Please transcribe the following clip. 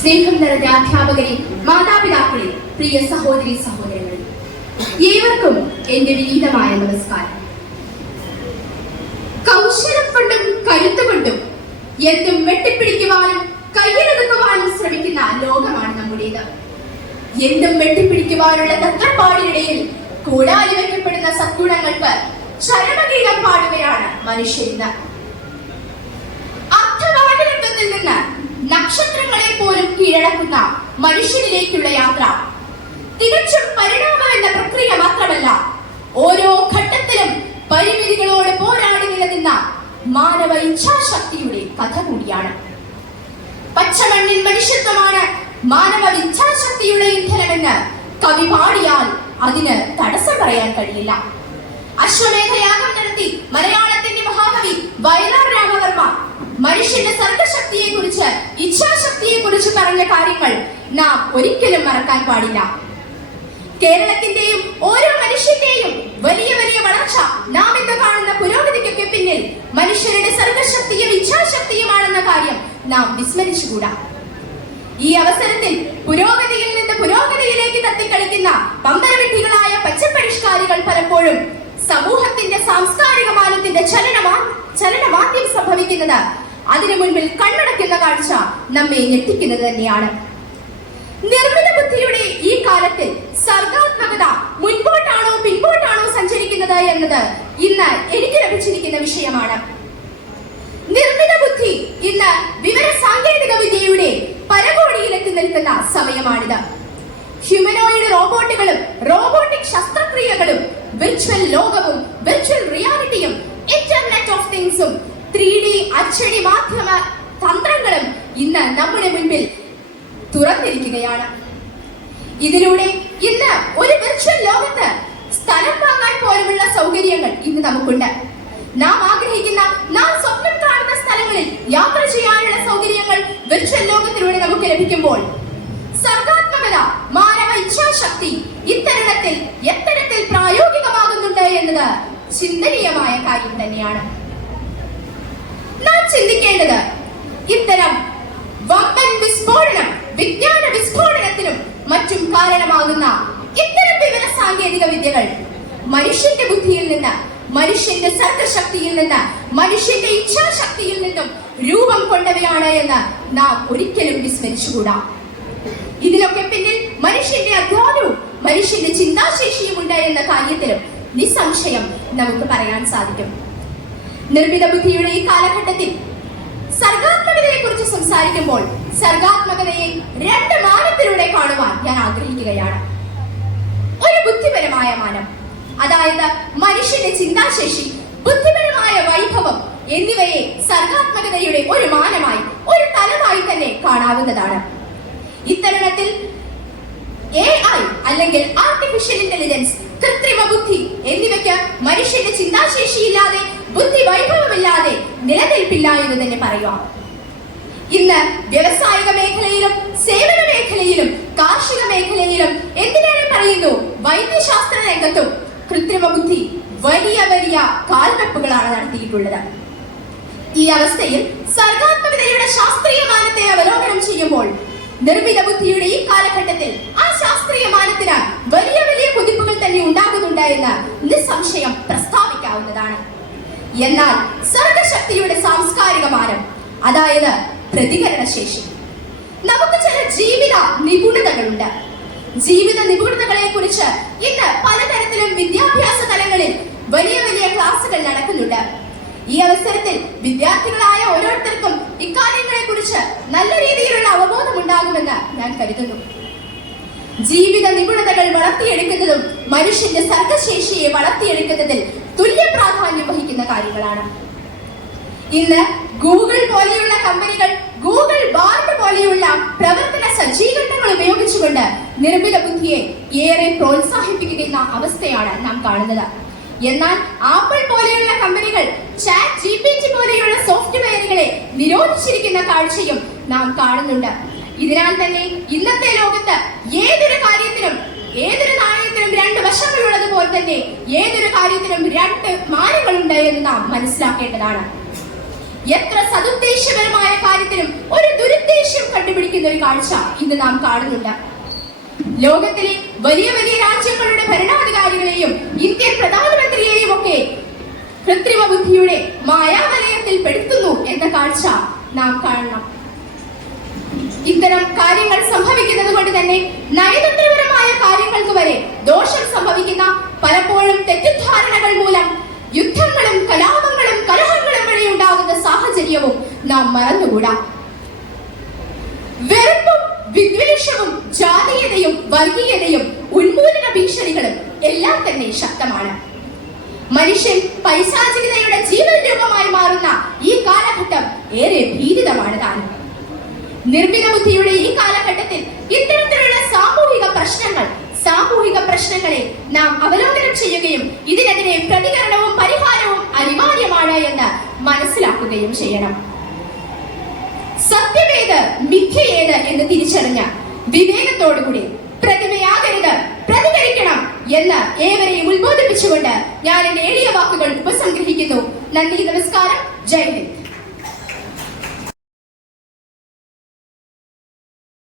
സ്നേഹം നിറഞ്ഞ അധ്യാപകരെ, മാതാപിതാക്കളെ, പ്രിയ സഹോദരി സഹോദരങ്ങളെ, ഏവർക്കും എന്റെ വിനീതമായ നമസ്കാരം. കൗശലം കൊണ്ടും കരുത്തുകൊണ്ടും എന്തും വെട്ടിപ്പിടിക്കുവാനും കയ്യിലൊതുക്കുവാനും ശ്രമിക്കുന്ന ലോകമാണ് നമ്മുടേത്. എന്തും വെട്ടിപ്പിടിക്കുവാനുള്ള തത്രപ്പാടിനിടയിൽ കൂടാലി വയ്ക്കപ്പെടുന്ന സദ്ഗുണങ്ങൾക്ക് ചരമഗീതം പാടുകയാണ് മനുഷ്യരിന്ന്. അർത്ഥവാദത്തിൽ നിന്ന് നക്ഷത്രങ്ങളെ പോലും കീഴടക്കുന്ന മനുഷ്യനിലേക്കുള്ള യാത്ര തികച്ചും പരിണാമം എന്ന പ്രക്രിയ മാത്രമല്ല, ഓരോ ഘട്ടത്തിലും പരിമിതികളോട് പോരാടി നിലനിന്ന മാനവ ഇച്ഛാശക്തിയുടെ കഥ കൂടിയാണ്. പച്ചമണ്ണിൻ മനുഷ്യത്വമാണ് മാനവ ഇച്ഛാശക്തിയുടെ ഇന്ധനമെന്ന് കവി പാടിയാൽ അതിന് തടസ്സം പറയാൻ കഴിയില്ല. അശ്വമേധയാഗം നടത്തി മലയാളത്തിന്റെ മഹാകവി വയലാർ രാമവർമ്മ മനുഷ്യന്റെ സർഗശക്തിയെ കുറിച്ച്, ഇച്ഛാശക്തിയെ കുറിച്ച് പറഞ്ഞ കാര്യങ്ങൾ നാം ഒരിക്കലും മറക്കാൻ പാടില്ല. കേരളത്തിന്റെയും ഓരോ മനുഷ്യന്റെയും വലിയ വലിയ വളർച്ച, നാം ഇന്ന് കാണുന്ന പുരോഗതിക്കൊക്കെ പിന്നിൽ മനുഷ്യരുടെ സർഗശക്തിയും ഇച്ഛാശക്തിയുമാണെന്ന കാര്യം നാം വിസ്മരിച്ചുകൂടാ. ഈ അവസരത്തിൽ പുരോഗതിയിൽ നിന്ന് പുരോഗതിയിലേക്ക് തത്തിക്കളിക്കുന്ന പമ്പരവിട്ടികളായ പച്ചപ്പരിഷ്കാരികൾ പലപ്പോഴും സമൂഹത്തിന്റെ സാംസ്കാരിക മാനത്തിന്റെ ചലനമാദ്യം സംഭവിക്കുന്നത് അതിനു മുൻപിൽ കണ്ണടയ്ക്കുന്ന കാഴ്ച നമ്മെ ഞെട്ടിക്കുന്നത് തന്നെയാണ്. നിർമ്മിത ബുദ്ധിയുടെ ഈ കാലത്തിൽ സർഗാത്മകത മുൻപോട്ടാണോ പിൻപോട്ടാണോ സഞ്ചരിക്കുന്നത് എന്നത് ഇന്ന് എനിക്ക് ലഭിച്ചിരിക്കുന്ന വിഷയമാണ്. നിർമ്മിത ബുദ്ധി ഇന്ന് വിവര സാങ്കേതിക വിദ്യയുടെ പരകോടിയിലെത്തി നിൽക്കുന്ന സമയമാണിത്. ഹ്യൂമനോയിഡ് റോബോട്ടുകളും റോബോട്ടിക് ശസ്ത്രക്രിയകളും വിർച്വൽ ലോകവും വിർച്വൽ റിയാലിറ്റിയും ഇന്റർനെറ്റ് ഓഫ് തിങ്സും 3D അച്ചടി മാധ്യമ തന്ത്രങ്ങളും ഇന്ന് നമ്മുടെ മുൻപിൽ തുറന്നിരിക്കുകയാണ്. ഇതിലൂടെ ഇന്ന് ഒരു വിർച്വൽ ലോകത്ത് സ്ഥലം വാങ്ങാൻ പോലുമുള്ള സൗകര്യങ്ങൾ ഇന്ന് നമുക്കുണ്ട്. നാം ആഗ്രഹിക്കുന്ന, നാം സ്വപ്നം കാണുന്ന സ്ഥലങ്ങളിൽ യാത്ര ചെയ്യാനുള്ള സൗകര്യങ്ങൾ വിർച്വൽ ലോകത്തിലൂടെ നമുക്ക് ലഭിക്കുമ്പോൾ സർഗാത്മകത, മാനവ ഇച്ഛാശക്തി ഇത്തരുണത്തിൽ എത്തരത്തിൽ പ്രായോഗികമാകുന്നുണ്ട് എന്നത് ചിന്തനീയമായ കാര്യം തന്നെയാണ്. നാം ചിന്തിക്കേണ്ടത്, ഇത്തരം വമ്പൻ വിസ്ഫോടനം, വിജ്ഞാന വിസ്ഫോടനത്തിനും മറ്റും കാരണമാകുന്ന ഇത്തരം വിവര സാങ്കേതിക വിദ്യകൾ മനുഷ്യന്റെ ബുദ്ധിയിൽ നിന്ന്, മനുഷ്യന്റെ സർഗശക്തിയിൽ നിന്ന്, മനുഷ്യന്റെ ഇച്ഛാശക്തിയിൽ നിന്നും രൂപം കൊണ്ടവയാണ് എന്ന് നാം ഒരിക്കലും വിസ്മരിച്ചുകൂടാ. ഇതിലൊക്കെ പിന്നിൽ മനുഷ്യന്റെ അധ്വാനവും മനുഷ്യന്റെ ചിന്താശേഷിയും ഉണ്ട് എന്ന കാര്യത്തിലും നിസ്സംശയം നമുക്ക് പറയാൻ സാധിക്കും. നിർമ്മിത ബുദ്ധിയുടെ ഈ കാലഘട്ടത്തിൽ സർഗാത്മകതയെ കുറിച്ച് സംസാരിക്കുമ്പോൾ സർഗാത്മകതയെ രണ്ട് മാനത്തിലൂടെ കാണുവാൻ ഞാൻ ആഗ്രഹിക്കുകയാണ്. ഒരു ബുദ്ധിപരമായ മാനം, അതായത് മനുഷ്യന്റെ ചിന്താശേഷി, ബുദ്ധിപരമായ വൈഭവം എന്നിവയെ സർഗാത്മകതയുടെ ഒരു മാനമായി, ഒരു തലമായി തന്നെ കാണാവുന്നതാണ്. ഇത്തരുണത്തിൽ AI അല്ലെങ്കിൽ ആർട്ടിഫിഷ്യൽ ഇന്റലിജൻസ്, കൃത്രിമ ബുദ്ധി എന്നിവയ്ക്ക് മനുഷ്യന്റെ ചിന്താശേഷിയില്ലാതെ, ബുദ്ധി വൈഭവമില്ലാതെ നിലനിൽപ്പില്ല എന്ന് തന്നെ പറയാം. ഇന്ന് വ്യവസായിക മേഖലയിലും സേവന മേഖലയിലും കാർഷിക മേഖലയിലും എന്തിനേറെ പറയുന്നു, വൈദ്യശാസ്ത്ര രംഗത്തും കൃത്രിമ ബുദ്ധി വലിയ വലിയ കാൽവെപ്പുകളാണ് നടത്തിയിട്ടുള്ളത്. ഈ അവസ്ഥയിൽ സർഗാത്മകതയുടെ ശാസ്ത്രീയ മാനത്തെ അവലോകനം ചെയ്യുമ്പോൾ നിർമ്മിത ബുദ്ധിയുടെ ഈ കാലഘട്ടത്തിൽ ആ ശാസ്ത്രീയ മാനത്തിന് വലിയ വലിയ കുതിപ്പുകൾ തന്നെ ഉണ്ടാകുന്നുണ്ട് എന്ന് നിസ്സംശയം പ്രസ്താവിക്കാവുന്നതാണ്. എന്നാൽ സർഗശക്തിയുടെ സാംസ്കാരിക മാനം, അതായത് പ്രതികരണശേഷി, നമുക്ക് ചില ജീവിത നിപുണതകളുണ്ട്. ജീവിത നിപുണതകളെ കുറിച്ച് ഇന്ന് പലതരത്തിലും വിദ്യാഭ്യാസ തലങ്ങളിൽ വലിയ വലിയ ക്ലാസുകൾ നടക്കുന്നുണ്ട്. ഈ അവസരത്തിൽ വിദ്യാർത്ഥികളായ ഓരോരുത്തർക്കും ഇക്കാര്യങ്ങളെ കുറിച്ച് നല്ല രീതിയിലുള്ള അവബോധം ഉണ്ടാകുമെന്ന് ഞാൻ കരുതുന്നു. ജീവിത നിപുണതകൾ വളർത്തിയെടുക്കുന്നതും മനുഷ്യന്റെ സർഗശേഷിയെ വളർത്തിയെടുക്കുന്നതിൽ തുല്യ പ്രാധാന്യം വഹിക്കുന്ന കാര്യങ്ങളാണ്. ഇന്ന് ഗൂഗിൾ പോലെയുള്ള കമ്പനികൾ, ഗൂഗിൾ ബാർഡ് പോലെയുള്ള പ്രവർത്തന സജ്ജീകരണങ്ങൾ ഉപയോഗിച്ചുകൊണ്ട് നിർമ്മിത ബുദ്ധിയെ ഏറെ പ്രോത്സാഹിപ്പിക്കുന്ന അവസ്ഥയാണ് നാം കാണുന്നത്. എന്നാൽ ആപ്പിൾ പോലെയുള്ള കമ്പനികൾ ChatGPT പോലെയുള്ള സോഫ്റ്റ്വെയറുകളെ നിരോധിച്ചിരിക്കുന്ന കാഴ്ചയും നാം കാണുന്നുണ്ട്. ഇതിനാൽ തന്നെ ഇന്നത്തെ ലോകത്ത് ഏതൊരു കാര്യത്തിനും, ഏതൊരു നാണയത്തിനും രണ്ട് വശങ്ങളുള്ളത് പോലെ തന്നെ ഏതൊരു കാര്യത്തിനും രണ്ട് മാനങ്ങളുണ്ട് എന്ന് നാം മനസ്സിലാക്കേണ്ടതാണ്. എത്ര സതുദ്ദേശപരമായ കാര്യത്തിനും ഒരു ദുരുദ്ദേശം കണ്ടുപിടിക്കുന്ന വിളിക്കുന്ന ഒരു കാഴ്ച ഇന്ന് നാം കാണുന്നുണ്ട്. ലോകത്തിലെ വലിയ വലിയ രാജ്യങ്ങളുടെ ഭരണാധികാരികളെയും ഇന്ത്യൻ പ്രധാനമന്ത്രിയെയും ഒക്കെ കൃത്രിമ ബുദ്ധിയുടെ മായാവലയത്തിൽ പെടുത്തുന്നു എന്ന കാഴ്ച നാം കാണണം. ഇത്തരം കാര്യങ്ങൾ സംഭവിക്കുന്നത് കൊണ്ട് തന്നെ നയതന്ത്രപരമായ കാര്യങ്ങൾക്ക് വരെ ദോഷം സംഭവിക്കുന്ന, പലപ്പോഴും തെറ്റിദ്ധാരണകൾ മൂലം യുദ്ധങ്ങളും കലാപങ്ങളും കലഹങ്ങളും വഴി ഉണ്ടാകുന്ന സാഹചര്യവും നാം മറന്നുകൂടാ. വെറുപ്പും വിദ്വേഷവും ജാതീയതയും വർഗീയതയും ഉന്മൂലന ഭീഷണികളും എല്ലാം തന്നെ ശക്തമാണ്. മനുഷ്യൻ പൈശാചികതയുടെ ജീവൻ രൂപമായി മാറുന്ന ഈ കാലഘട്ടം ഏറെ ഭീതിതമാണ് താനും. നിർമ്മിത ബുദ്ധിയുടെ ഈ കാലഘട്ടത്തിൽ ഇത്തരത്തിലുള്ള സാമൂഹിക പ്രശ്നങ്ങളെ നാം അവലോകനം ചെയ്യുകയും ഇതിനെതിരെ പ്രതികരണവും പരിഹാരവും അനിവാര്യമാണ് എന്ന് മനസ്സിലാക്കുകയും ചെയ്യണം. സത്യമേത് മിഥ്യയേത് എന്ന് തിരിച്ചറിഞ്ഞ വിവേകത്തോടുകൂടി പ്രതിമയാകരുത്, പ്രതികരിക്കണം എന്ന് ഏവരെയും ഉത്ബോധിപ്പിച്ചുകൊണ്ട് ഞാൻ എന്റെ എളിയ വാക്കുകൾ ഉപസംഗ്രഹിക്കുന്നു. നന്ദി, നമസ്കാരം, ജയ് ഹിന്ദ്.